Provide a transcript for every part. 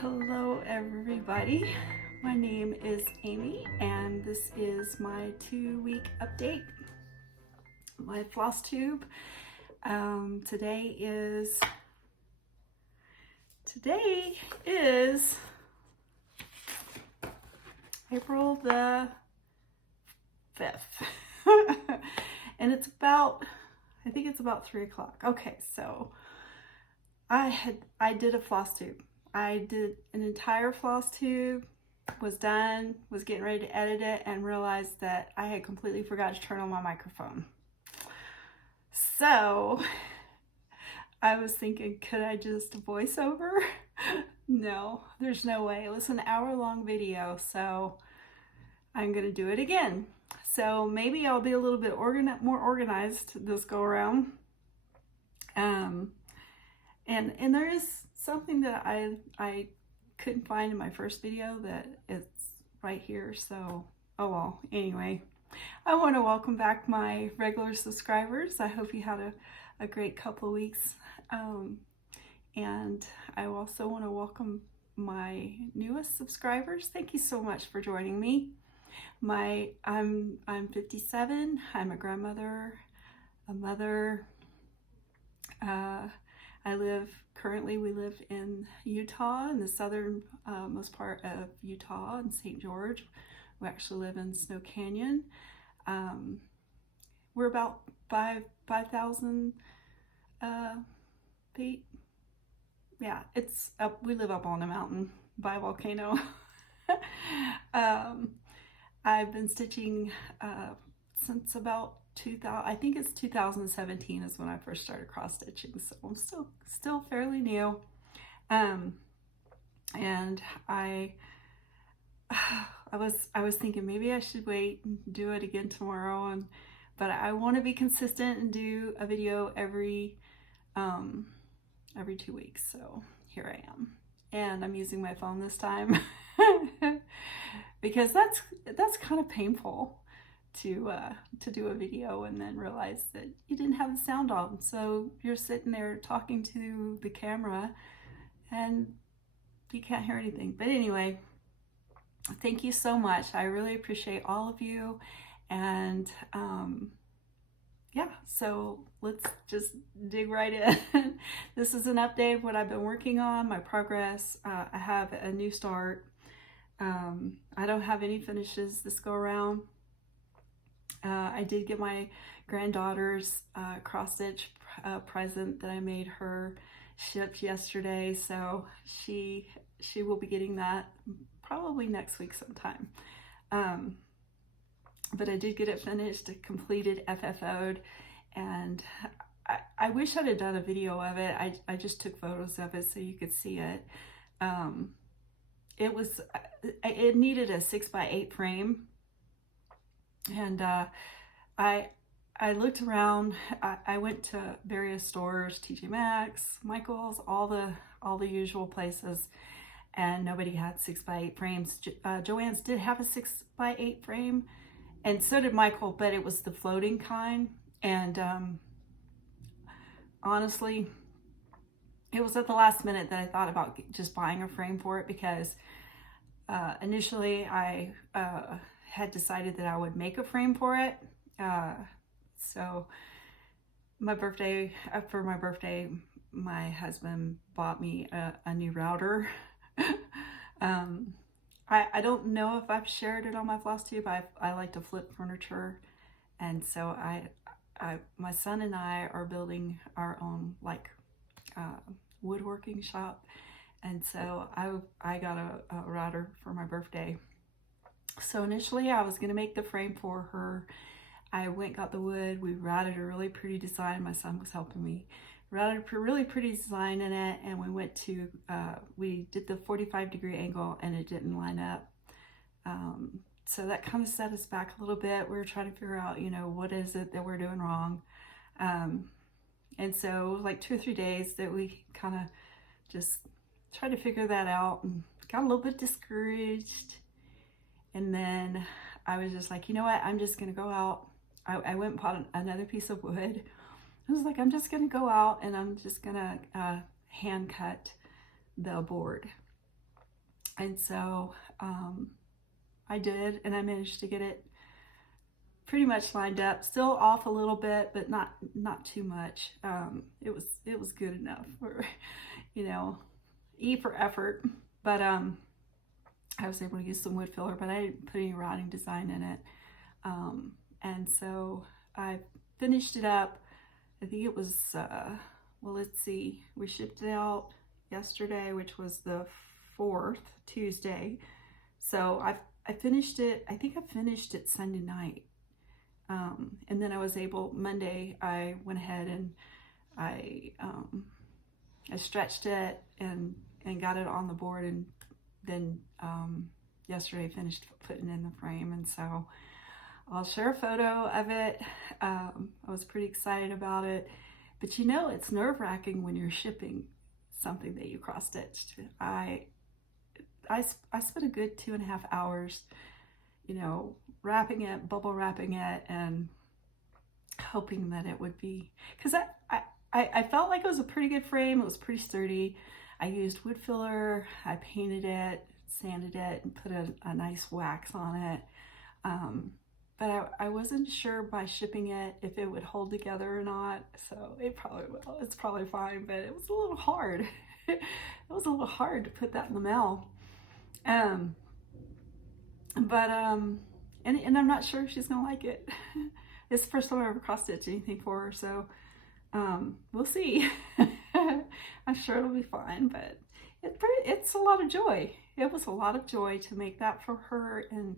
Hello everybody, my name is Amy and this is my 2-week update, my Flosstube. Today is April the 5th and I think it's about 3 o'clock. Okay, so I did a Flosstube. I did an entire Flosstube, was done, was getting ready to edit it, and realized that I had completely forgot to turn on my microphone. So I was thinking, could I just voice over? No, there's no way. It was an hour-long video, so I'm gonna do it again. So maybe I'll be a little bit more organized this go around. And there is something that I couldn't find in my first video that it's right here, so oh well. Anyway, I want to welcome back my regular subscribers. I hope you had a great couple of weeks, and I also want to welcome my newest subscribers. Thank you so much for joining me. I'm 57. I'm a grandmother, a mother. We live in Utah, in the southern most part of Utah, in St. George. We actually live in Snow Canyon. We're about 5,000 feet. Yeah, it's up. We live up on a mountain by a volcano. I've been stitching since about 2000, I think it's 2017 is when I first started cross stitching, so I'm still fairly new. And I was thinking maybe I should wait and do it again tomorrow, but I want to be consistent and do a video every 2 weeks. So here I am, and I'm using my phone this time because that's kind of painful to do a video and then realize that you didn't have the sound on. So you're sitting there talking to the camera and you can't hear anything. But anyway, thank you so much. I really appreciate all of you. And yeah, so let's just dig right in. This is an update of what I've been working on, my progress. I have a new start. I don't have any finishes this go around. I did get my granddaughter's cross stitch present that I made her shipped yesterday, so she will be getting that probably next week sometime. But I did get it finished, completed, FFO'd, and I wish I'd have done a video of it. I just took photos of it so you could see it. It needed a 6x8 frame. And I looked around. I went to various stores, TJ Maxx, Michael's, all the usual places, and nobody had 6x8 frames. Joann's did have a 6x8 frame, and so did Michael, but it was the floating kind. And honestly, it was at the last minute that I thought about just buying a frame for it, because initially I had decided that I would make a frame for it. So for my birthday, my husband bought me a new router. I don't know if I've shared it on my Flosstube. I like to flip furniture, and so my son and I are building our own woodworking shop, and so I got a router for my birthday. So initially I was going to make the frame for her. I went, got the wood, we routed a really pretty design. My son was helping me. Routed a really pretty design in it, and we did the 45-degree angle and it didn't line up. So that kind of set us back a little bit. We were trying to figure out, what is it that we're doing wrong? And so like 2 or 3 days that we kind of just tried to figure that out and got a little bit discouraged. And then I was just like, you know what, I'm just going to go out. I went and bought another piece of wood. I was like, I'm just going to go out and I'm just going to hand cut the board. And so I did, and I managed to get it pretty much lined up. Still off a little bit, but not too much. It was good enough for, you know, E for effort. But I was able to use some wood filler, but I didn't put any routing design in it. And so I finished it up. I think it was, well, let's see, we shipped it out yesterday, which was the 4th, Tuesday. So I finished it, I think I finished it Sunday night. And then I was able, Monday, I went ahead and I stretched it and got it on the board, and then yesterday finished putting it in the frame. And so I'll share a photo of it. I was pretty excited about it, but you know, it's nerve-wracking when you're shipping something that you cross-stitched. I spent a good 2.5 hours, you know, wrapping it, bubble wrapping it, and hoping that it would be, because I felt like it was a pretty good frame. It was pretty sturdy. I used wood filler, I painted it, sanded it, and put a nice wax on it. But I wasn't sure by shipping it if it would hold together or not. So it probably will. It's probably fine, but it was a little hard. It was a little hard to put that in the mail. And I'm not sure if she's gonna like it. It's the first time I ever cross-stitched anything for her, so we'll see. I'm sure it'll be fine, but it's a lot of joy. It was a lot of joy to make that for her and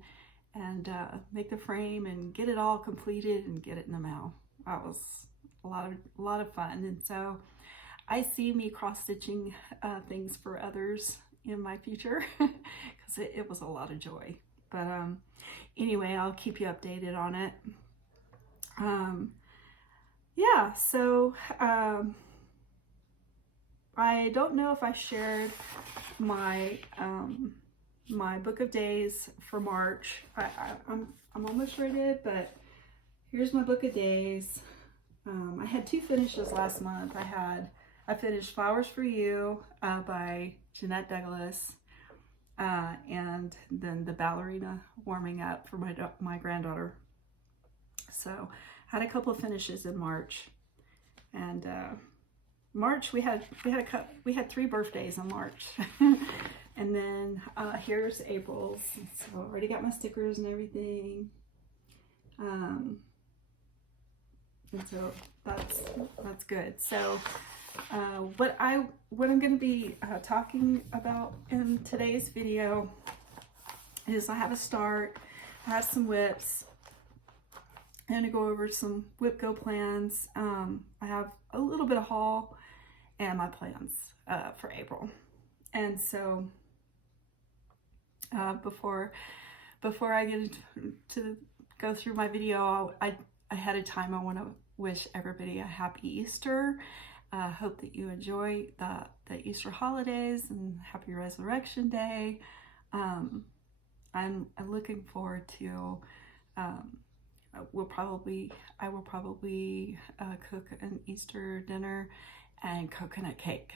make the frame and get it all completed and get it in the mail. That was a lot of fun. And so I see me cross-stitching things for others in my future, because it was a lot of joy. But anyway, I'll keep you updated on it. Yeah, so I don't know if I shared my my book of days for March. I'm almost ready, but here's my book of days. I had 2 finishes last month. I finished Flowers for You by Jeanette Douglas, and then the ballerina warming up for my granddaughter. So I had a couple of finishes in March, and March we had 3 birthdays in March. And then here's April's. So I already got my stickers and everything. And so that's good. So what I'm going to be talking about in today's video is I have a start. I have some whips. I'm going to go over some whip go plans. I have a little bit of haul and my plans for April. And so before I get to go through my video, ahead of time, I want to wish everybody a happy Easter. Hope that you enjoy the Easter holidays and happy Resurrection Day. I'm looking forward to, I will probably cook an Easter dinner and coconut cake.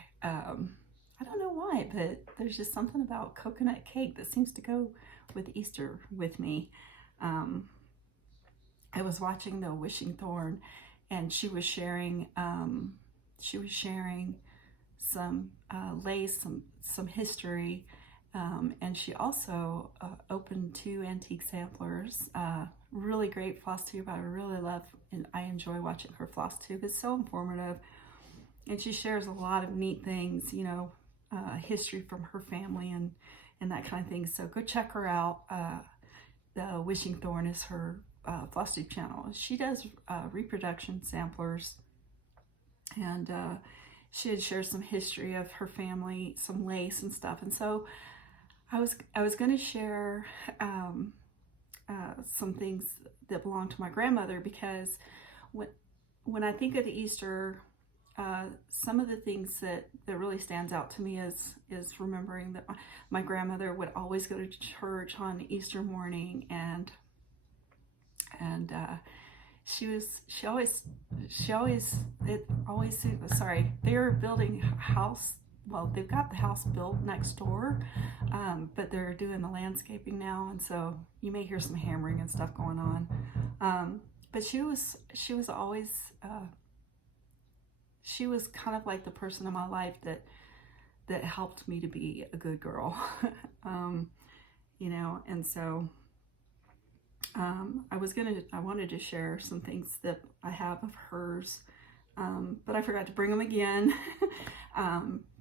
I don't know why, but there's just something about coconut cake that seems to go with Easter with me. I was watching the Wishing Thorn, and she was sharing some lace, some history, and she also opened 2 antique samplers. Really great Flosstube. I really love and I enjoy watching her Flosstube. It's so informative, and she shares a lot of neat things, you know, history from her family and that kind of thing. So go check her out. The Wishing Thorn is her Flosstube channel. She does reproduction samplers, and she had shared some history of her family, some lace and stuff. And so I was going to share some things that belong to my grandmother, because when I think of Easter, some of the things that really stands out to me is remembering that my grandmother would always go to church on Easter morning, and they were building a house well, they've got the house built next door, but they're doing the landscaping now, and so you may hear some hammering and stuff going on. But she was always, she was kind of like the person in my life that helped me to be a good girl. You know, and so I wanted to share some things that I have of hers, but I forgot to bring them again.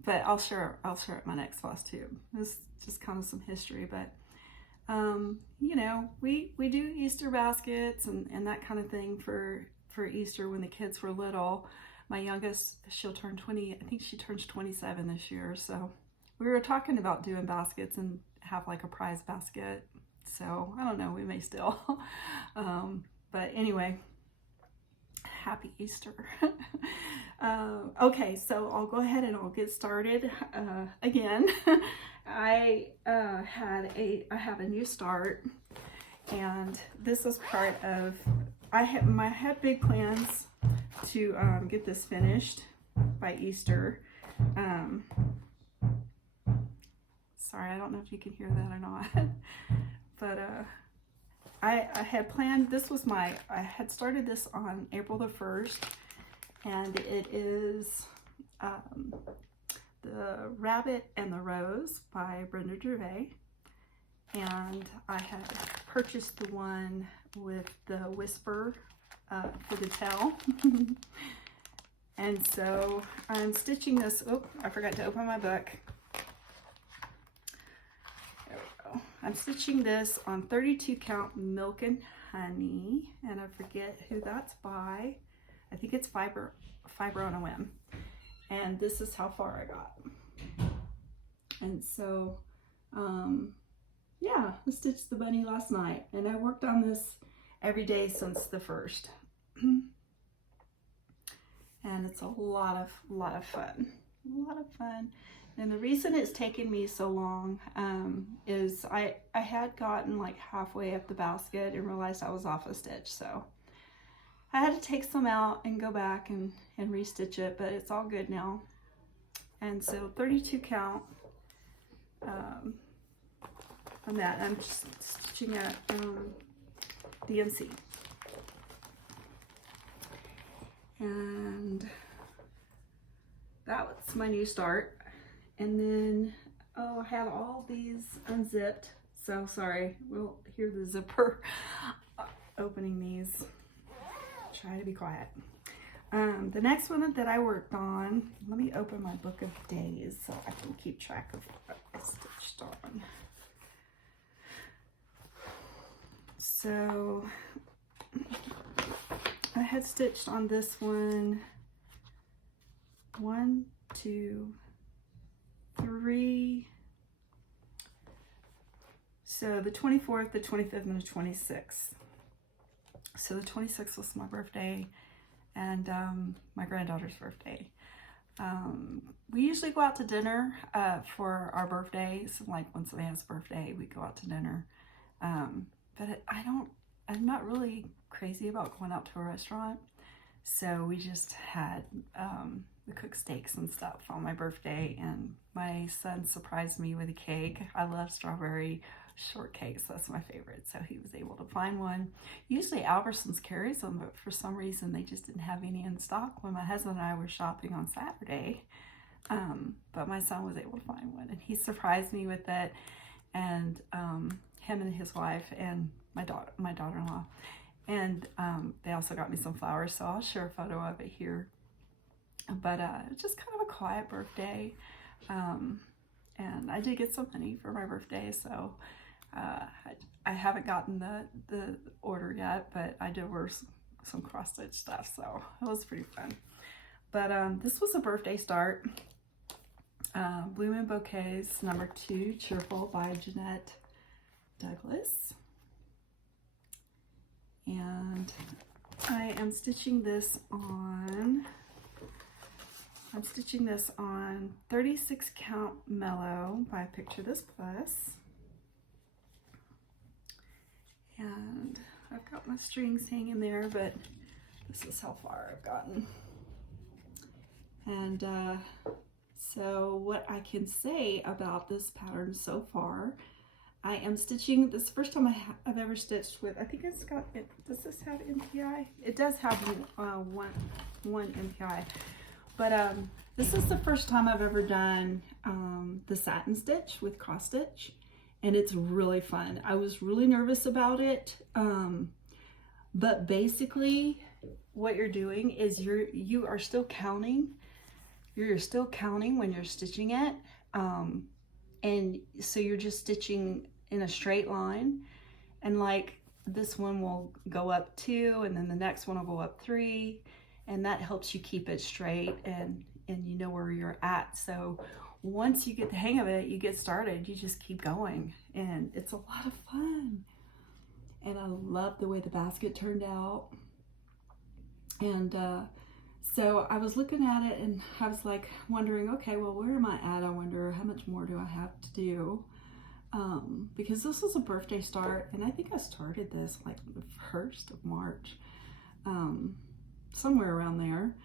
But I'll share it in my next Flosstube. This is just kind of some history, but you know, we do Easter baskets and that kind of thing for Easter when the kids were little. My youngest, she'll turn 20, I think she turns 27 this year, so we were talking about doing baskets and have like a prize basket. So I don't know, we may still. But anyway, happy Easter. Okay, so I'll go ahead and I'll get started again. I have a new start, and this is part of, I had big plans to get this finished by Easter. Sorry, I don't know if you can hear that or not. But I had planned, I had started this on April the 1st, and it is The Rabbit and the Rose by Brenda Gervais. And I had purchased the one with the whisper for the tail. And so I'm stitching this, oh, I forgot to open my book. There we go. I'm stitching this on 32 count Milk and Honey, and I forget who that's by. I think it's Fiber on a Whim. And this is how far I got. And so, yeah, I stitched the bunny last night, and I worked on this every day since the 1st. And it's a lot of fun. A lot of fun. And the reason it's taken me so long is I had gotten like halfway up the basket and realized I was off a stitch. So I had to take some out and go back and restitch it, but it's all good now. And so 32 count on that. I'm just stitching at DMC. And that was my new start. And then, oh, I had all these unzipped. So sorry, we'll hear the zipper opening these. Try to be quiet. The next one that I worked on, let me open my book of days so I can keep track of what I stitched on. So I had stitched on this one 1, 2, 3. So the 24th, the 25th, and the 26th. So the 26th was my birthday and my granddaughter's birthday. We usually go out to dinner for our birthdays. Like when somebody has a birthday, we go out to dinner. But I'm not really crazy about going out to a restaurant. So we just had, we cooked steaks and stuff on my birthday, and my son surprised me with a cake. I love strawberry shortcakes, that's my favorite. So he was able to find one. Usually Albertsons carries them, but for some reason they just didn't have any in stock when my husband and I were shopping on Saturday. But my son was able to find one, and he surprised me with it. And him and his wife and my daughter-in-law. And they also got me some flowers, so I'll share a photo of it here. But it's just kind of a quiet birthday. And I did get some money for my birthday, so I haven't gotten the order yet, but I did wear some cross-stitch stuff, so it was pretty fun. But this was a birthday start. Bloom and Bouquets, number 2, Cheerful by Jeanette Douglas. And I am stitching this on, 36 count Mellow by Picture This Plus. And I've got my strings hanging there, but this is how far I've gotten. And So what I can say about this pattern so far, I am stitching, this is the first time I've ever stitched with, I think it's got, does this have MPI? It does have one MPI, but this is the first time I've ever done the satin stitch with cross stitch, and it's really fun. I was really nervous about it, but basically what you're doing is you are still counting. You're still counting when you're stitching it, and so you're just stitching in a straight line, and like this one will go up 2 and then the next one will go up 3, and that helps you keep it straight and you know where you're at. So once you get the hang of it, you get started, you just keep going, and it's a lot of fun. And I love the way the basket turned out. And so I was looking at it and I was like wondering, okay, well, where am I at? I wonder how much more do I have to do? Because this was a birthday start, and I think I started this like the 1st of March, somewhere around there.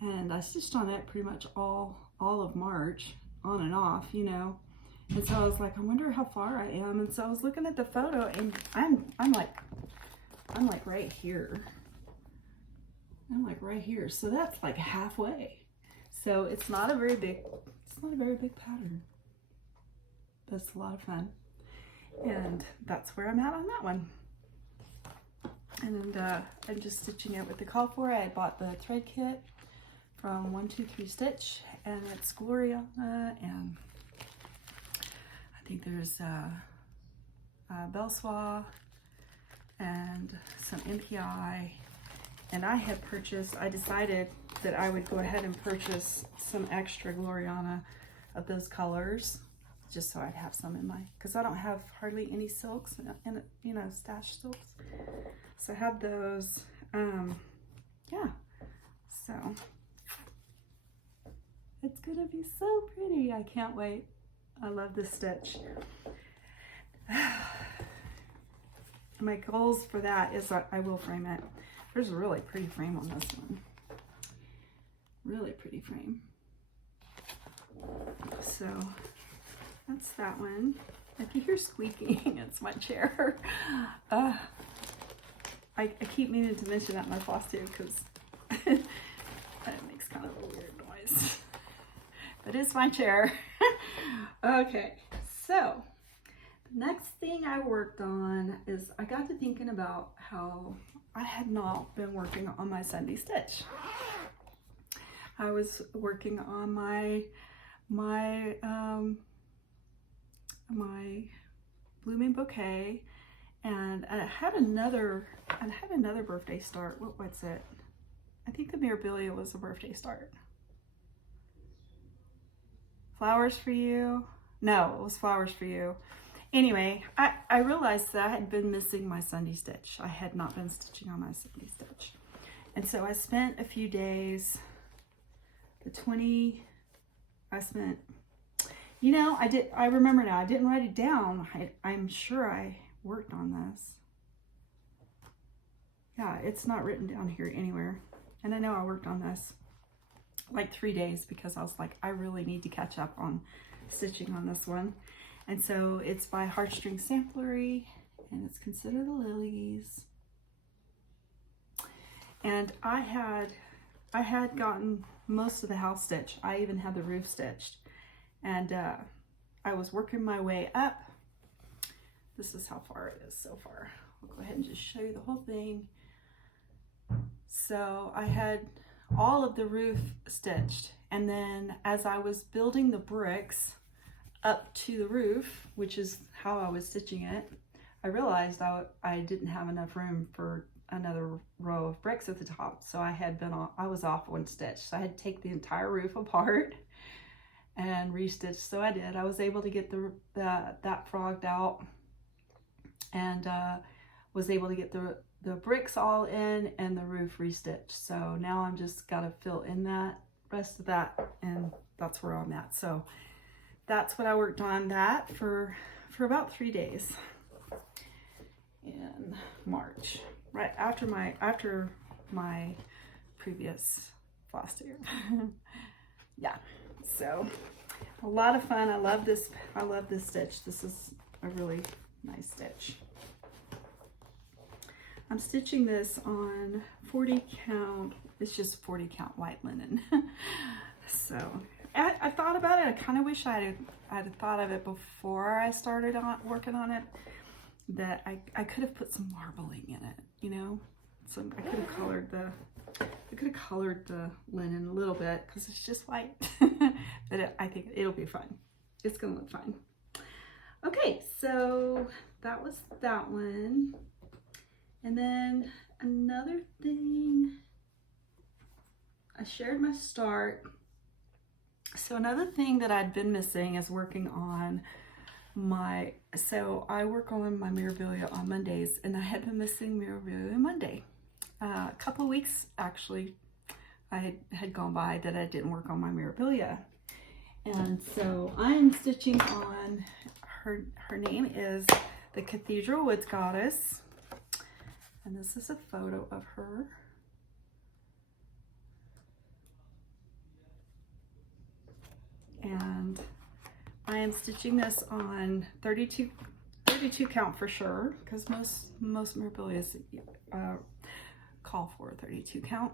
And I stitched on it pretty much all of March, on and off, you know. And so I was like, I wonder how far I am. And so I was looking at the photo, and I'm like right here. I'm like right here. So that's like halfway. So it's not a very big pattern. But it's a lot of fun. And that's where I'm at on that one. And I'm just stitching it with the call for it. I bought the thread kit from 123 Stitch, and it's Gloriana, and I think there's Belsois and some MPI. And I decided that I would go ahead and purchase some extra Gloriana of those colors, just so I'd have some in my, because I don't have hardly any silks, and you know, stash silks. So I have those, yeah, so it's gonna be so pretty. I can't wait. I love this stitch. My goals for that is I will frame it. There's a really pretty frame on this one. Really pretty frame. So that's that one. If you hear squeaking, it's my chair. I keep meaning to mention that in my Flosstube because it makes kind of a weird noise. But it's my chair. Okay, so the next thing I worked on is I got to thinking about how I had not been working on my Sunday stitch. I was working on my blooming bouquet, and I had another birthday start. What's it? I think the Mirabilia was a birthday start. Flowers for You? No, it was Flowers for You. Anyway, I realized that I had been missing my Sunday stitch. I had not been stitching on my Sunday stitch. And so I spent a few days, you know, I remember now, I didn't write it down. I'm sure I worked on this. Yeah, it's not written down here anywhere. And I know I worked on this like 3 days because I was like, I really need to catch up on stitching on this one. And so it's by Heartstring Samplery, and it's Consider the Lilies. And I had gotten most of the house stitched. I even had the roof stitched. And I was working my way up. This is how far it is so far. I'll go ahead and just show you the whole thing. So I had all of the roof stitched. And then as I was building the bricks up to the roof, which is how I was stitching it, I realized I didn't have enough room for another row of bricks at the top. So I was off one stitch. So I had to take the entire roof apart and restitch. So I did. I was able to get that frogged out, and was able to get the bricks all in and the roof restitched. So now I'm just got to fill in that rest of that, and that's where I'm at. So that's what I worked on that for about 3 days in March, right after my previous Flosstube. Yeah, So a lot of fun. I love this stitch. This is a really nice stitch. I'm stitching this on 40 count. It's just 40 count white linen. So I thought about it. I kind of wish I'd thought of it before I started working on it, that I could have put some marbling in it, you know. So I could have colored the linen a little bit because it's just white. But I think it'll be fun. It's gonna look fine. Okay, so that was that one. And then another thing, I shared my start. So another thing that I'd been missing is working on so I work on my memorabilia on Mondays, and I had been missing memorabilia Monday. A couple of weeks actually I had gone by that I didn't work on my memorabilia. And so I am stitching on her name is the Cathedral Woods Goddess. And this is a photo of her. And I am stitching this on 32 count for sure, because most memorabilias call for a 32 count.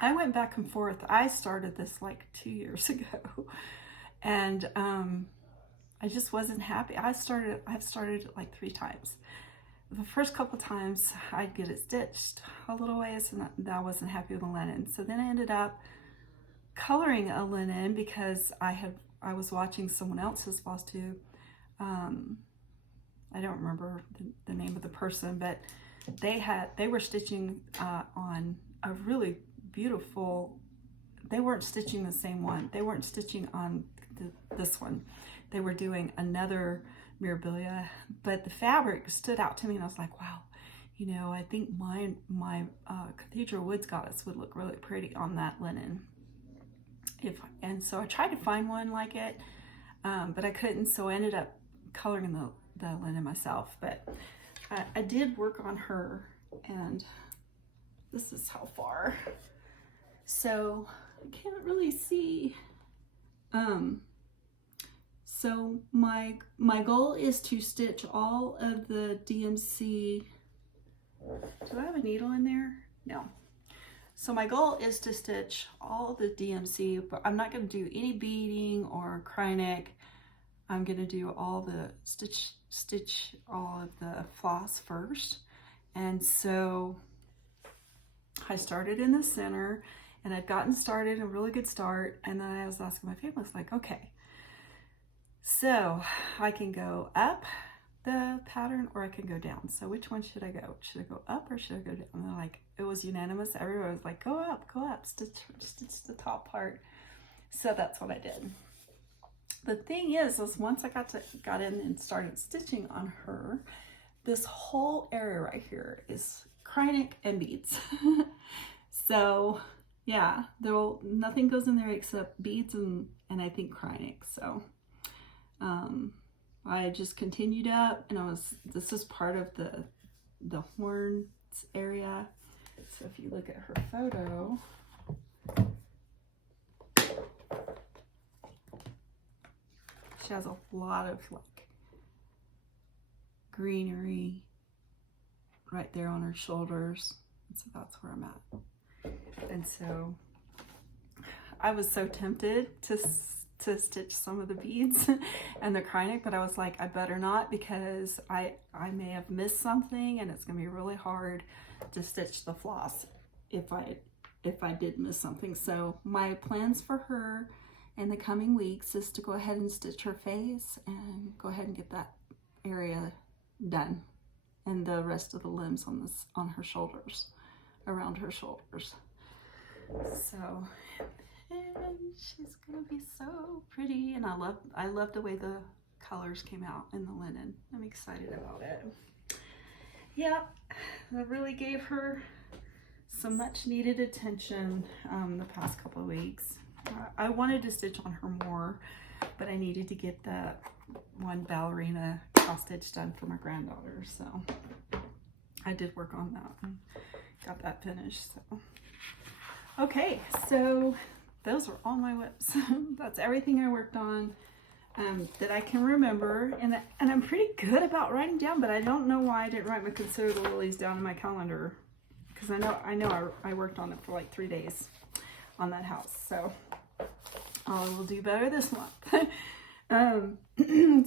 I went back and forth. I started this like 2 years ago, and I just wasn't happy. I've started it like 3 times. The first couple times I'd get it stitched a little ways, and I wasn't happy with the linen. So then I ended up coloring a linen because I was watching someone else's Flosstube. I don't remember the name of the person, but they were stitching on a really beautiful. They weren't stitching the same one. They weren't stitching on this one. They were doing another memorabilia, but the fabric stood out to me, and I was like, wow, you know, I think my Cathedral Woods Goddess would look really pretty on that linen. And so I tried to find one like it, but I couldn't, so I ended up coloring the linen myself. But I did work on her, and this is how far. So I can't really see. So my goal is to stitch all of the DMC. Do I have a needle in there? No. So my goal is to stitch all the DMC, but I'm not going to do any beading or cryonic. I'm going to do all the stitch all of the floss first. And so I started in the center, and I'd gotten started, a really good start. And then I was asking my family, I was like, okay, so I can go up the pattern or I can go down. So which one should I go? Should I go up or should I go down? And they're like, it was unanimous. Everyone was like, go up, stitch the top part. So that's what I did. The thing is once I got in and started stitching on her, this whole area right here is cryonic and beads. So yeah, nothing goes in there except beads and I think cryonic. So I just continued up, and this is part of the horns area. So if you look at her photo, she has a lot of like greenery right there on her shoulders. And so that's where I'm at. And so I was so tempted to stitch some of the beads and the cryonic, but I was like, I better not, because I may have missed something, and it's gonna be really hard to stitch the floss if I did miss something. So my plans for her in the coming weeks is to go ahead and stitch her face and go ahead and get that area done, and the rest of the limbs on her shoulders, around her shoulders. So, and she's gonna be so pretty, and I love the way the colors came out in the linen. I'm excited about it. Yeah, I really gave her some much needed attention the past couple of weeks. I wanted to stitch on her more, but I needed to get that one ballerina cross stitch done for my granddaughter, so I did work on that and got that finished. So okay, so those are all my whips. That's everything I worked on that I can remember, and I'm pretty good about writing down, but I don't know why I didn't write my Consider the Lilies down in my calendar, because I know I worked on it for like 3 days on that house, so I will do better this month.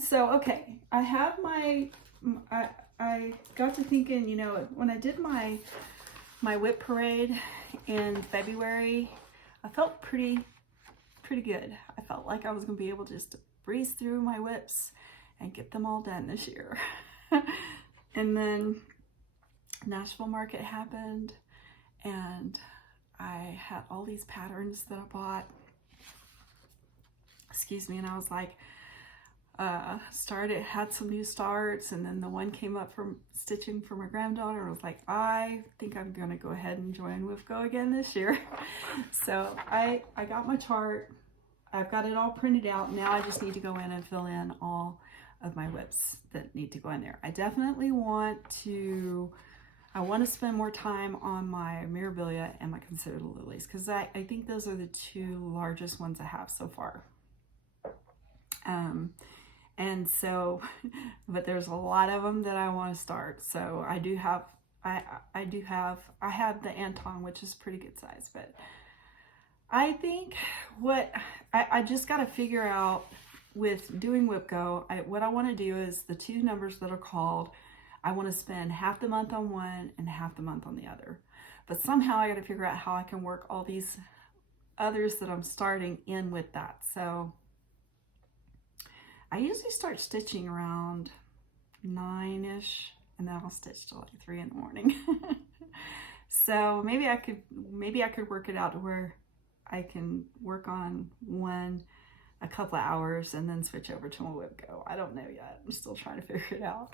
So okay, I have I got to thinking, you know, when I did my whip parade in February, I felt pretty good. I felt like I was gonna be able just to breeze through my whips and get them all done this year. And then Nashville Market happened, and I had all these patterns that I bought. Excuse me, and I was like, had some new starts, and then the one came up from stitching for my granddaughter. I was like, I think I'm gonna go ahead and join WIFGO again this year. So I got my chart. I've got it all printed out. Now I just need to go in and fill in all of my whips that need to go in there. I definitely want to spend more time on my Mirabilia and my Consider the Lilies, because I think those are the 2 largest ones I have so far. And so, but there's a lot of them that I want to start. So I do have, I have the Anton, which is pretty good size, but I think I just got to figure out with doing WIFGO, what I want to do is the 2 numbers that are called, I want to spend half the month on one and half the month on the other. But somehow I got to figure out how I can work all these others that I'm starting in with that. So I usually start stitching around 9-ish, and then I'll stitch till like 3 in the morning. So maybe I could work it out to where I can work on one a couple of hours and then switch over to my WIFGO. I don't know yet. I'm still trying to figure it out.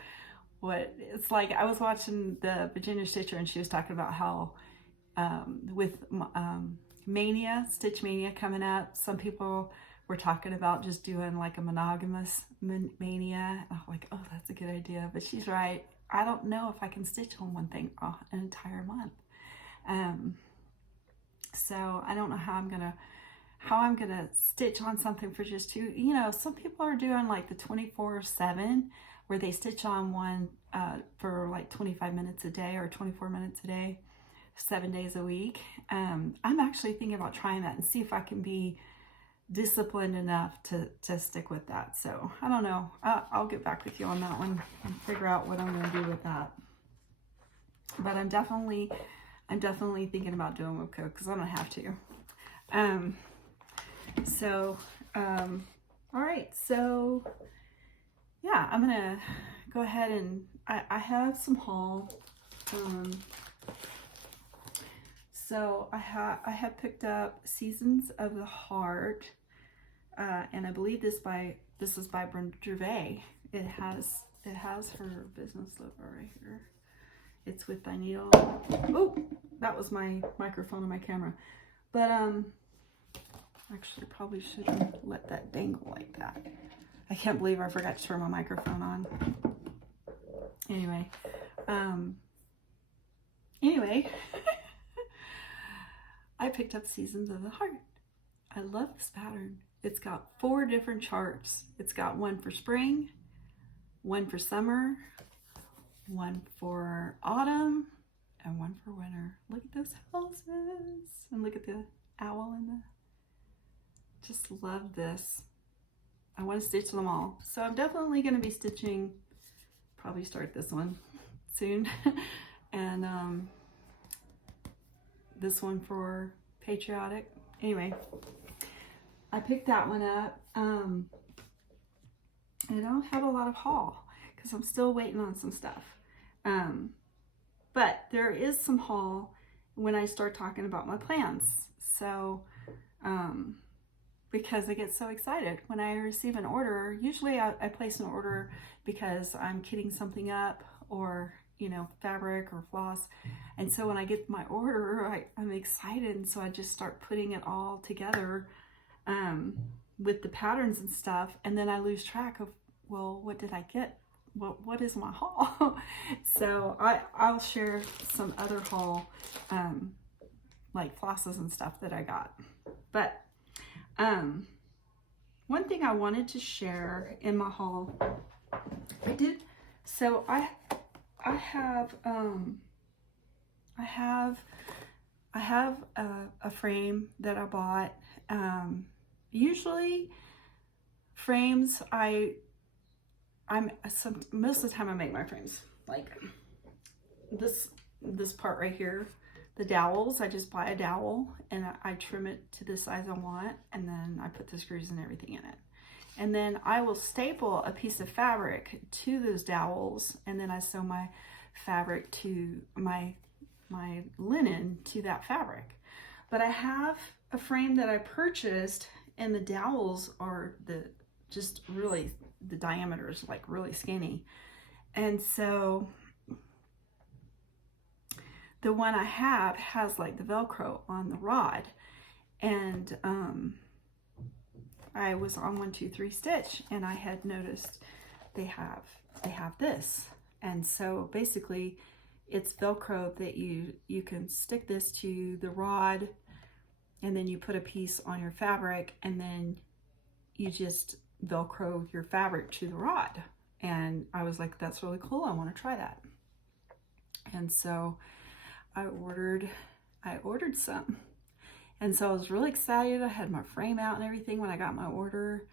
What it's like, I was watching the Virginia Stitcher, and she was talking about how with Stitch Mania coming up, some people were talking about just doing like a monogamous mania. I'm like, oh, that's a good idea. But she's right. I don't know if I can stitch on one thing an entire month. So I don't know how I'm gonna stitch on something for just 2. You know, some people are doing like the 24/7, where they stitch on one for like 25 minutes a day or 24 minutes a day, 7 days a week. I'm actually thinking about trying that and see if I can be disciplined enough to stick with that. So I don't know. I'll get back with you on that one and figure out what I'm going to do with that. But I'm definitely thinking about doing WIFGO, because I'm gonna have to. All right, so yeah, I'm gonna go ahead and I have some haul. So I have picked up Seasons of the Heart, and I believe this is by Brenda Gervais. It has her business logo right here. It's with Thy Needle. Oh, that was my microphone on my camera. But actually probably shouldn't let that dangle like that. I can't believe I forgot to turn my microphone on. Anyway, I picked up Seasons of the Heart. I love this pattern. It's got 4 different charts. It's got one for spring, one for summer, one for autumn, and one for winter. Look at those houses, and look at the owl in the, just love this. I want to stitch them all. So I'm definitely going to be stitching, probably start this one soon. And this one for Patriotic. Anyway, I picked that one up. I don't have a lot of haul because I'm still waiting on some stuff. But there is some haul when I start talking about my plans. So, because I get so excited when I receive an order. Usually I place an order because I'm kitting something up, or, you know, fabric or floss. And so when I get my order, I'm excited. And so I just start putting it all together with the patterns and stuff. And then I lose track of, well, what did I get? What is my haul? So I'll share some other haul, like flosses and stuff that I got. But One thing I wanted to share in my haul, so I have a frame that I bought. Usually frames, most of the time I make my frames. Like this part right here, the dowels, I just buy a dowel and I trim it to the size I want, and then I put the screws and everything in it. And then I will staple a piece of fabric to those dowels, and then I sew my fabric to my linen to that fabric. But I have a frame that I purchased, and the dowels are just really, the diameter is like really skinny. And so the one I have has like the Velcro on the rod, and I was on 1 2 3 Stitch, and I had noticed they have this, and so basically it's Velcro that you can stick this to the rod, and then you put a piece on your fabric, and then you just Velcro your fabric to the rod. And I was like, that's really cool, I want to try that. And so I ordered some. And so I was really excited. I had my frame out and everything when I got my order.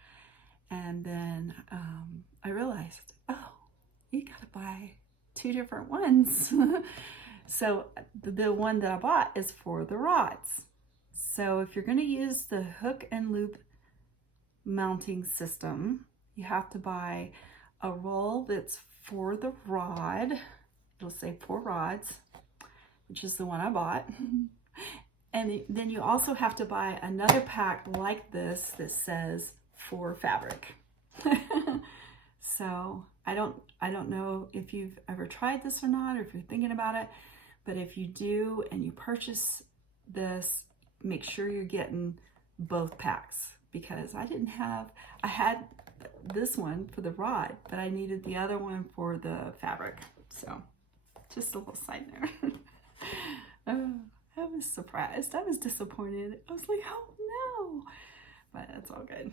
And then I realized, oh, you gotta buy 2 different ones. So the one that I bought is for the rods. So if you're gonna use the hook and loop mounting system, you have to buy a roll that's for the rod. It'll say 4 rods, which is the one I bought. And then you also have to buy another pack like this that says for fabric. So I don't know if you've ever tried this or not, or if you're thinking about it, but if you do and you purchase this, make sure you're getting both packs, because I had this one for the rod, but I needed the other one for the fabric. So just a little side note. I was surprised. I was disappointed. I was like, oh no, but that's all good.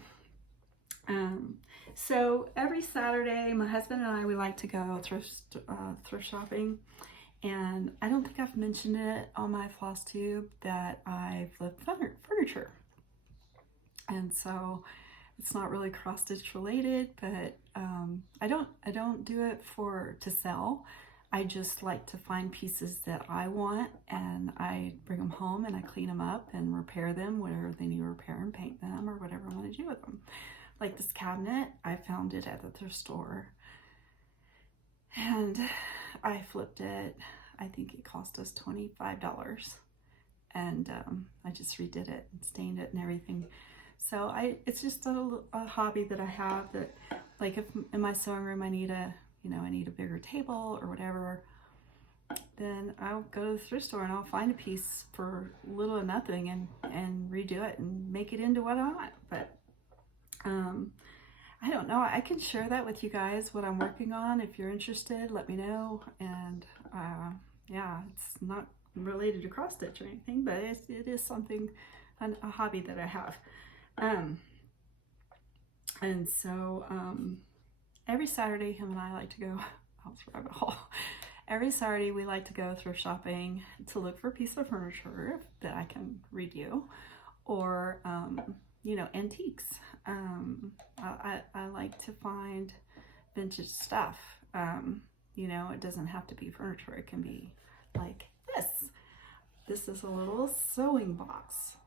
So every Saturday, my husband and I, we like to go thrift shopping. And I don't think I've mentioned it on my Flosstube that I flip furniture. And so it's not really cross stitch related, but I don't do it to sell. I just like to find pieces that I want, and I bring them home and I clean them up and repair them, whatever they need repair, and paint them or whatever I want to do with them. Like this cabinet, I found it at the thrift store and I flipped it. I think it cost us $25, and I just redid it and stained it and everything. So it's just a hobby that I have, that like if in my sewing room I need a bigger table or whatever, then I'll go to the thrift store and I'll find a piece for little or nothing and redo it and make it into what I want. But I don't know, I can share that with you guys, what I'm working on. If you're interested, let me know. And yeah, it's not related to cross stitch or anything, but it is something, a hobby that I have. And so every Saturday, him and I like to go, rabbit hole. Every Saturday we like to go thrift shopping to look for a piece of furniture that I can redo, or antiques. I like to find vintage stuff. It doesn't have to be furniture. It can be like this. This is a little sewing box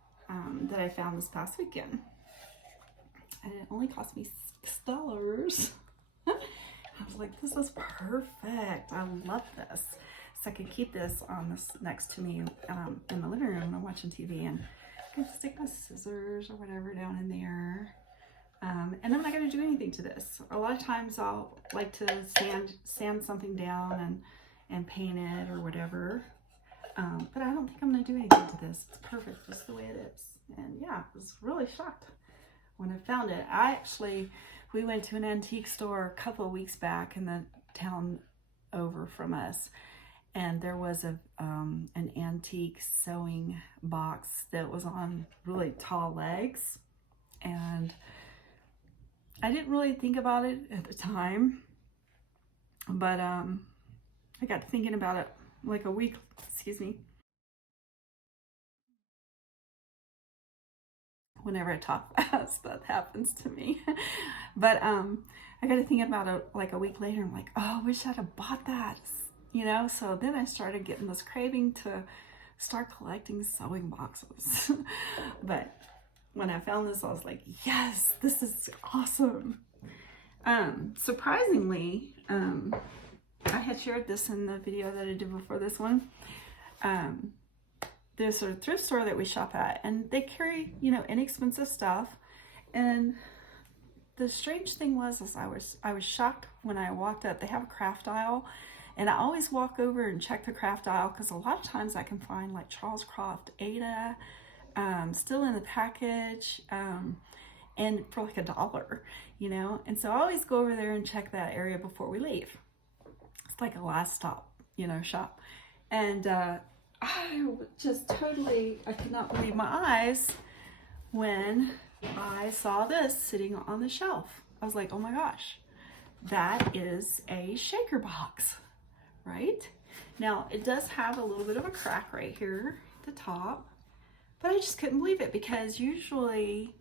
that I found this past weekend, and it only cost me $6. I was like, this is perfect. I love this. So I could keep this next to me in the living room when I'm watching TV, and I can stick my scissors or whatever down in there. And I'm not going to do anything to this. A lot of times I'll like to sand something down and paint it or whatever. But I don't think I'm going to do anything to this. It's perfect just the way it is. And yeah, I was really shocked when I found it. We went to an antique store a couple of weeks back in the town over from us, and there was an antique sewing box that was on really tall legs, And I didn't really think about it at the time, but I got to thinking about it like a week, excuse me, whenever I talk fast, that happens to me. But I got to thinking about it like a week later. I'm like, oh, I wish I'd have bought that, you know? So then I started getting this craving to start collecting sewing boxes. But when I found this, I was like, yes, this is awesome. Surprisingly, I had shared this in the video that I did before this one. There's a thrift store that we shop at, and they carry, you know, inexpensive stuff. And the strange thing was, I was shocked when I walked up. They have a craft aisle, and I always walk over and check the craft aisle because a lot of times I can find like Charles Croft Ada still in the package, and for like $1, you know. And so I always go over there and check that area before we leave. It's like a last stop, you know, shop. And I just totally, I could not believe my eyes when I saw this sitting on the shelf. I was like, oh my gosh, that is a shaker box, right? Now, it does have a little bit of a crack right here at the top, but I just couldn't believe it, because usually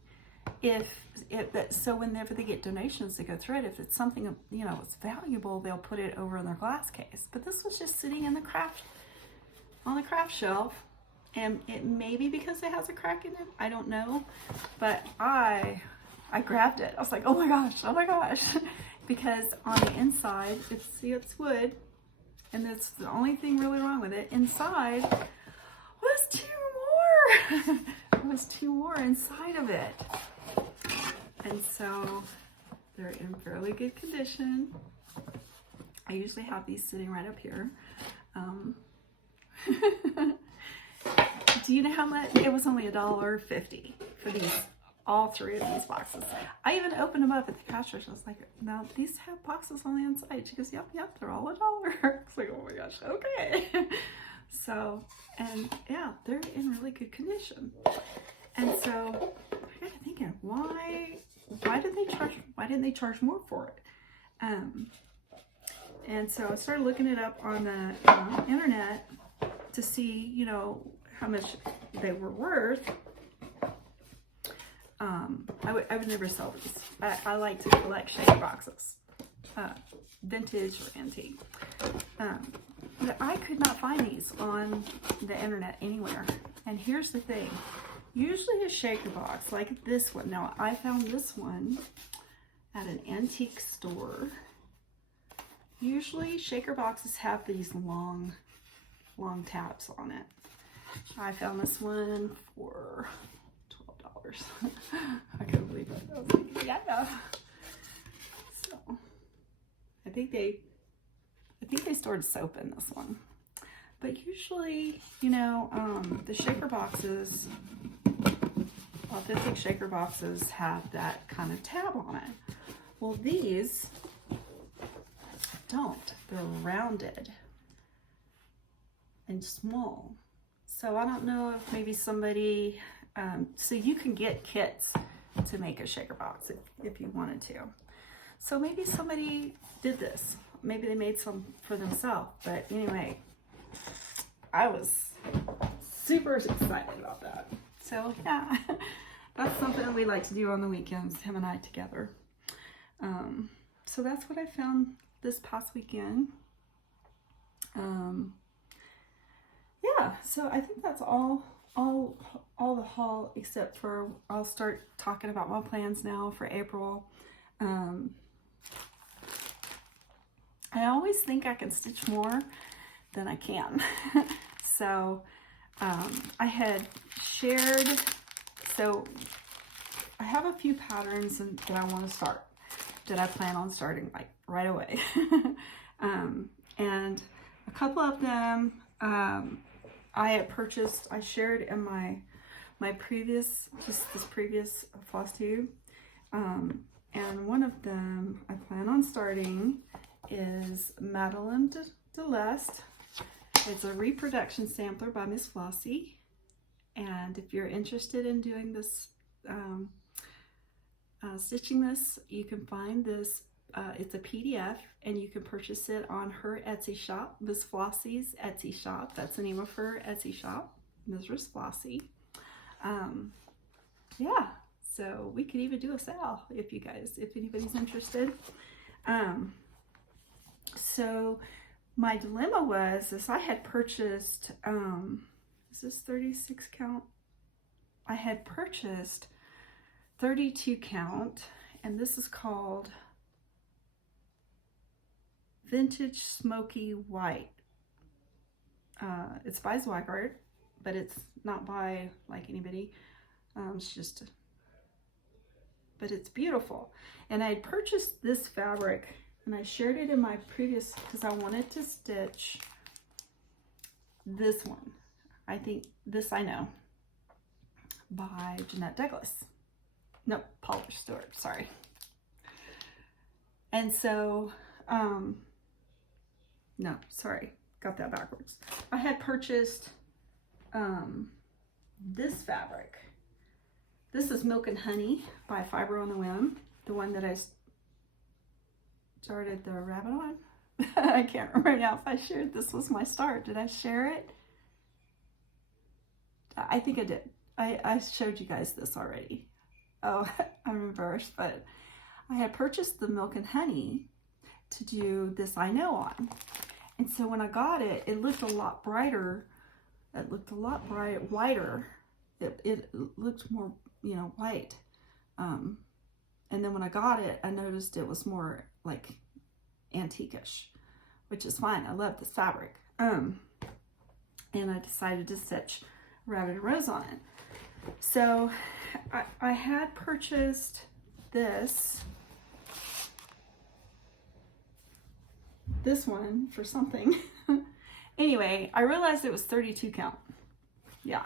so whenever they get donations, they go through it. If it's something, you know, it's valuable, they'll put it over in their glass case. But this was just sitting in the on the craft shelf, and it may be because it has a crack in it, I don't know, but I grabbed it. I was like, oh my gosh, because on the inside, it's wood, and that's the only thing really wrong with it. Inside was 2 more. There was 2 more inside of it, and so they're in fairly good condition. I usually have these sitting right up here. Do you know how much? It was only $1.50 for all 3 of these boxes. I even opened them up at the cash register. I was like, now these have boxes on the inside. She goes, yep, they're all $1. It's like, oh my gosh, okay. So, and yeah, they're in really good condition. And so I got thinking, why didn't they charge more for it? And so I started looking it up on the internet to see, you know, how much they were worth. I would never sell these. I like to collect shaker boxes, vintage or antique. But I could not find these on the internet anywhere. And here's the thing. Usually a shaker box like this one. Now, I found this one at an antique store. Usually shaker boxes have these long tabs on it. I found this one for $12. I couldn't believe it. I was like, yeah. So I think they stored soap in this one. But usually, you know, the shaker boxes, authentic shaker boxes, have that kind of tab on it. Well, these don't. They're rounded and small. So I don't know if maybe somebody, so you can get kits to make a shaker box if you wanted to. So maybe somebody did this. Maybe they made some for themselves. But anyway, I was super excited about that. So yeah, that's something we like to do on the weekends, him and I together. So that's what I found this past weekend. Yeah, so I think that's all the haul, except for I'll start talking about my plans now for April. I always think I can stitch more than I can. So I had shared, so I have a few patterns that I want to start, that I plan on starting like right away. And a couple of them I had purchased, I shared in my previous, just this previous Flosstube. And one of them I plan on starting is Madeleine de l'Est. It's a reproduction sampler by Miss Flossie. And if you're interested in doing this stitching this. You can find this, it's a PDF, and you can purchase it on her Etsy shop, Miss Flossie's Etsy shop. That's the name of her Etsy shop, Mrs. Flossie. Yeah, so we could even do a sale if anybody's interested. So my dilemma was I had purchased, is this 36 count? I had purchased 32 count, and this is called Vintage Smoky White. It's by Zweigart, but it's not by like anybody. It's just, but it's beautiful. And I had purchased this fabric, and I shared it in my previous, because I wanted to stitch this one. I think this I know, by Jeanette Douglas. No, Paula Stewart, sorry. And so, no, sorry, got that backwards. I had purchased this fabric. This is Milk and Honey by Fiber on the Whim, the one that I started the rabbit on. I can't remember now if I shared this was my start. Did I share it? I think I did. I showed you guys this already. Oh, I'm embarrassed, but I had purchased the Milk and Honey to do this I Know on. And so when I got it, it looked a lot brighter. It looked a lot whiter. It looked more, you know, white. And then when I got it, I noticed it was more like antique-ish, which is fine. I love this fabric. And I decided to stitch Rabbit and Rose on it. So I had purchased this one for something. Anyway, I realized it was 32 count. Yeah.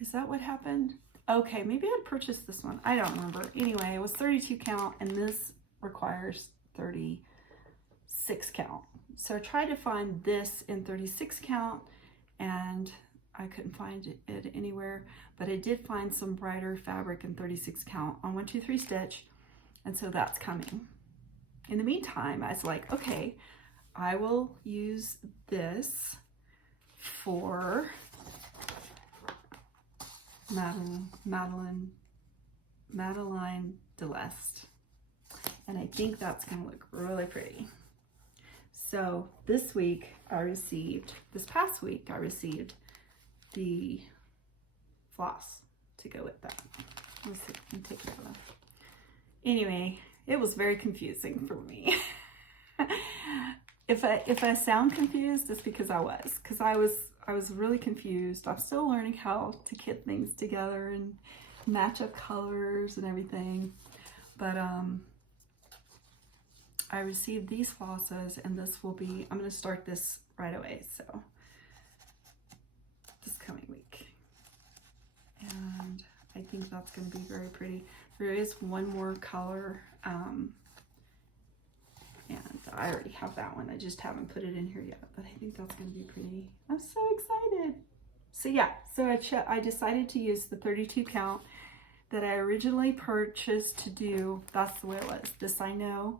Is that what happened? Okay, maybe I purchased this one. I don't remember. Anyway, it was 32 count, and this requires 36 count. So I tried to find this in 36 count, and I couldn't find it anywhere, but I did find some brighter fabric in 36 count on 123 Stitch, and so that's coming. In the meantime, I was like, okay, I will use this for Madeline Deleste, and I think that's going to look really pretty. So this past week, I received the floss to go with that. Let's see, let me take that off. Anyway, it was very confusing for me. If I sound confused, it's because I was really confused. I'm still learning how to kit things together and match up colors and everything. But I received these flosses, and this will be, I'm going to start this right away, so this coming week. And I think that's going to be very pretty. There is one more color, and I already have that one. I just haven't put it in here yet, but I think that's going to be pretty. I'm so excited. So yeah, so I decided to use the 32 count that I originally purchased to do. That's the way it was. This I Know.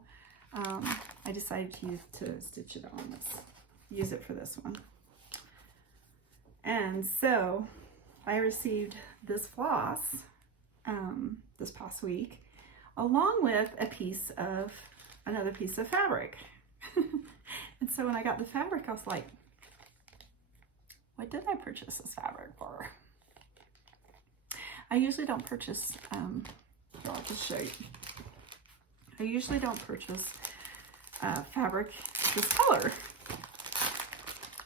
I decided to stitch it on this, use it for this one. And so I received this floss this past week, along with another piece of fabric. And so when I got the fabric, I was like, what did I purchase this fabric for? I usually don't purchase, I'll just show you. I usually don't purchase fabric this color.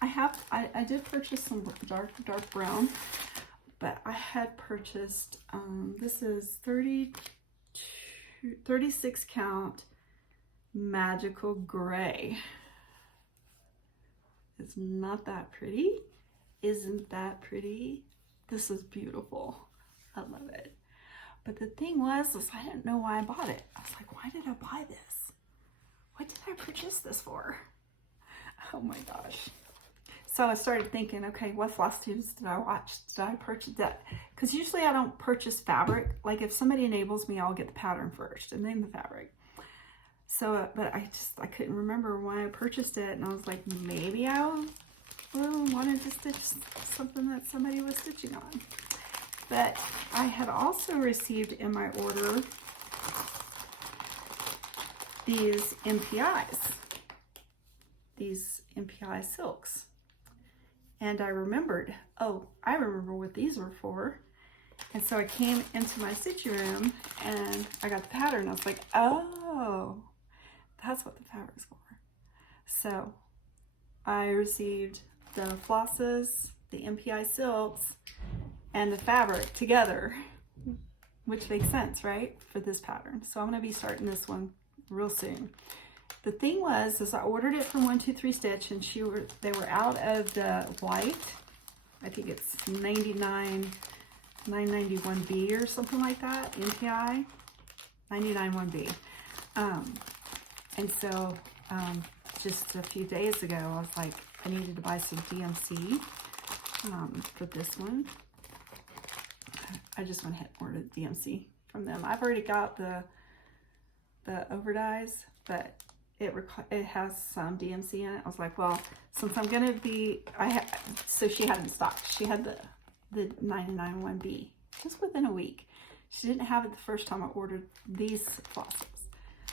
I did purchase some dark brown, but I had purchased, this is 36 count Magical Gray. It's not that pretty. Isn't that pretty? This is beautiful. I love it. But the thing was I didn't know why I bought it. I was like, why did I buy this? What did I purchase this for? Oh my gosh. so I started thinking, okay, what Flosstubes did I watch? Did I purchase that? Because usually I don't purchase fabric. Like if somebody enables me, I'll get the pattern first and then the fabric. So, but I couldn't remember when I purchased it, and I was like, maybe I wanted to stitch something that somebody was stitching on. But I had also received in my order these MPIs, silks. And I remembered, oh, I remember what these were for. And so I came into my stitching room and I got the pattern. I was like, oh, that's what the fabric's for. So I received the flosses, the MPI silks, and the fabric together, which makes sense, right, for this pattern. So I'm going to be starting this one real soon. The thing was, is I ordered it from 123 Stitch, and they were out of the white. I think it's 991B or something like that, MPI, 991B. And so just a few days ago, I was like, I needed to buy some DMC for this one. I just went ahead and ordered DMC from them. I've already got the overdyes, but it has some DMC in it. I was like, well, since I'm gonna be, so she had it in stock. She had the 991B just within a week. She didn't have it the first time I ordered these flosses.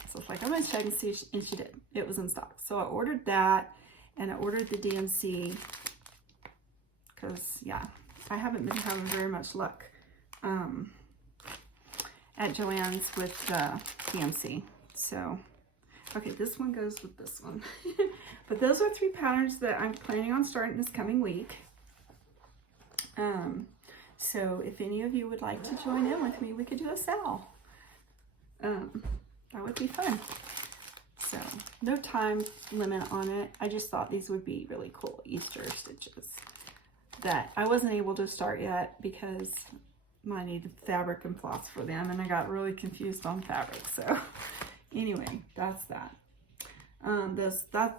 So I was like, I'm gonna check and see, and she did. It was in stock. So I ordered that, and I ordered the DMC because, yeah, I haven't been having very much luck at Joann's with DMC. So, okay, this one goes with this one. But those are 3 patterns that I'm planning on starting this coming week. So if any of you would like to join in with me, we could do a sale. That would be fun. So no time limit on it. I just thought these would be really cool Easter stitches that I wasn't able to start yet because I needed fabric and floss for them, and I got really confused on fabric. So anyway, that's that.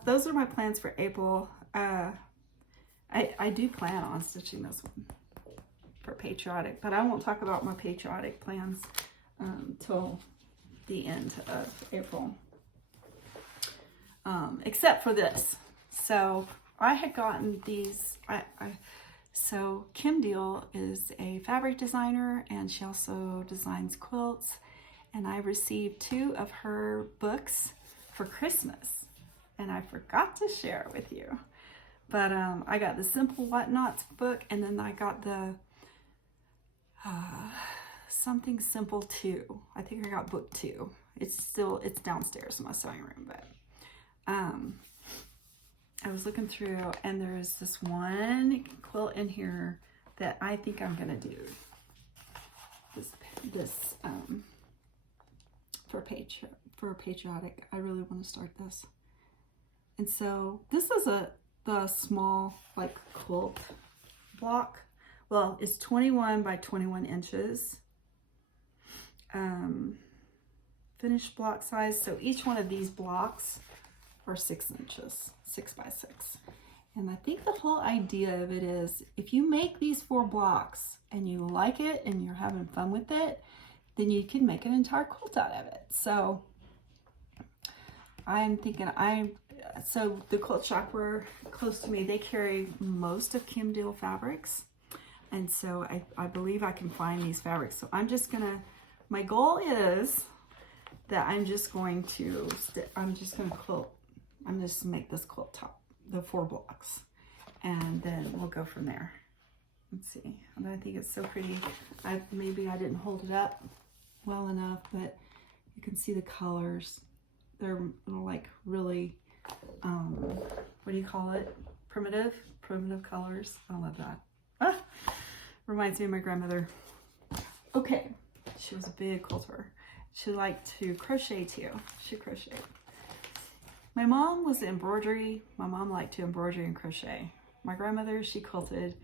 Those are my plans for April. I do plan on stitching this one for patriotic, but I won't talk about my patriotic plans till the end of April, except for this. So I had gotten these. So Kim Deal is a fabric designer, and she also designs quilts. And I received 2 of her books for Christmas, and I forgot to share it with you. But I got the Simple Whatnots book, and then I got the Something Simple 2. I think I got book 2. It's downstairs in my sewing room, but I was looking through, and there's this one quilt in here that I think I'm gonna do. This for patriotic. I really want to start this. And so this is the small like quilt block. Well, it's 21 by 21 inches. Finished block size. So each one of these blocks are 6 inches, 6 by 6. And I think the whole idea of it is, if you make these 4 blocks and you like it and you're having fun with it, then you can make an entire quilt out of it. So I'm thinking, so the quilt shop were close to me, they carry most of Kim Deal fabrics. And so I believe I can find these fabrics. So I'm just gonna, my goal is that I'm just going to make this quilt top, the 4 blocks, and then we'll go from there. Let's see. And I think it's so pretty. Maybe I didn't hold it up well enough, but you can see the colors. They're like really, what do you call it? Primitive colors. I love that. Ah, reminds me of my grandmother. Okay, she was a big quilter. She liked to crochet too. She crocheted. My mom was embroidery. My mom liked to embroider and crochet. My grandmother, she quilted,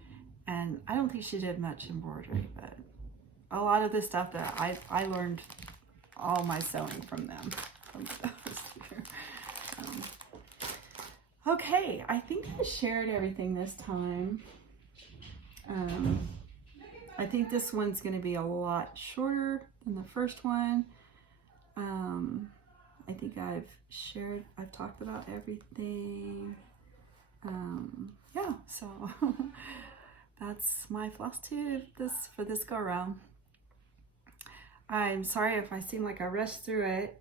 and I don't think she did much embroidery, but a lot of the stuff that I learned all my sewing from them. Okay, I think I shared everything this time. I think this one's going to be a lot shorter than the first one. I think I've talked about everything. Yeah, so that's my Flosstube for this go around. I'm sorry if I seem like I rushed through it.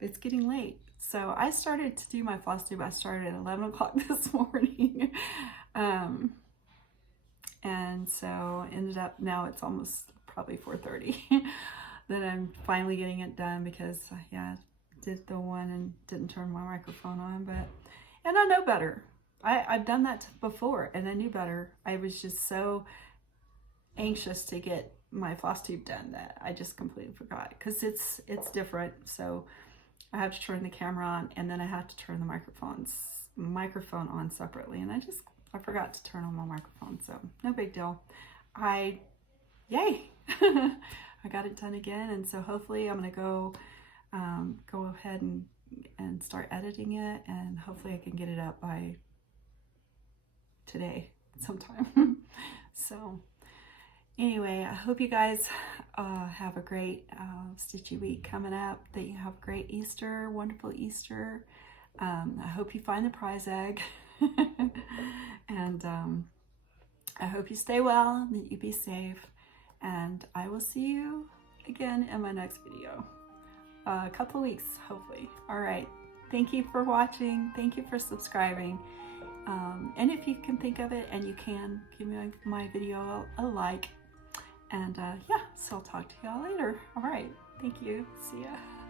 It's getting late. So I started to do my Flosstube. I started at 11 o'clock this morning. And so ended up, now it's almost probably 4:30 that I'm finally getting it done, because yeah, I did the one and didn't turn my microphone on, and I know better. I've done that before and I knew better. I was just so anxious to get my Flosstube done that I just completely forgot, because it's different. So I have to turn the camera on, and then I have to turn the microphone on separately, and I forgot to turn on my microphone, so no big deal. Yay! I got it done again, and so hopefully I'm gonna go ahead and start editing it, and hopefully I can get it up by today sometime. So anyway, I hope you guys have a great Stitchy week coming up, that you have a great Easter, wonderful Easter. I hope you find the prize egg. And I hope you stay well, that you be safe, and I will see you again in my next video. A couple weeks, hopefully. All right. Thank you for watching. Thank you for subscribing. And if you can think of it, and you can, give my video a like. And yeah, so I'll talk to y'all later. All right. Thank you. See ya.